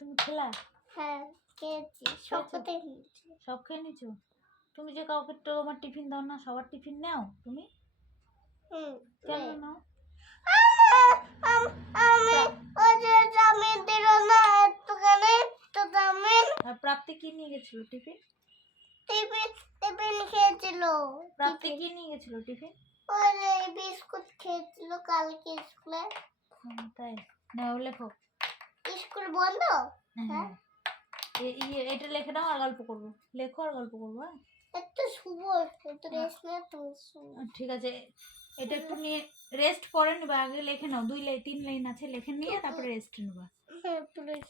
তুমি খেলা? হ্যাঁ খেয়েছি, সব খেয়ে নিয়েছো। তুমি যে কাউকে তোমার টিফিন দাও না, সবার টিফিন নাও তুমি? কেন নাও? প্রাপ্তি কি নিয়ে গেছিল টিফিন? টিফিন খেয়েছিল। প্রাপ্তি কি নিয়ে গেছিল টিফিন? বিস্কুট খেয়েছিল কালকে স্কুলে। তাই নাও, লেখো। স্কুল বন্ধ? হ্যাঁ এটা লিখে দাও, আর গল্প করবো। লেখো আর গল্প করবো। হ্যাঁ একটু শুভ, একটু রেস্ট নিয়ে তুমি ঠিক আছে, এটা একটু নিয়ে রেস্ট পরে নেবা। আগে লিখে নাও, 2 লাইন 3 লাইন আছে, লিখে নিয়ে তারপরে রেস্ট নেবা। হ্যাঁ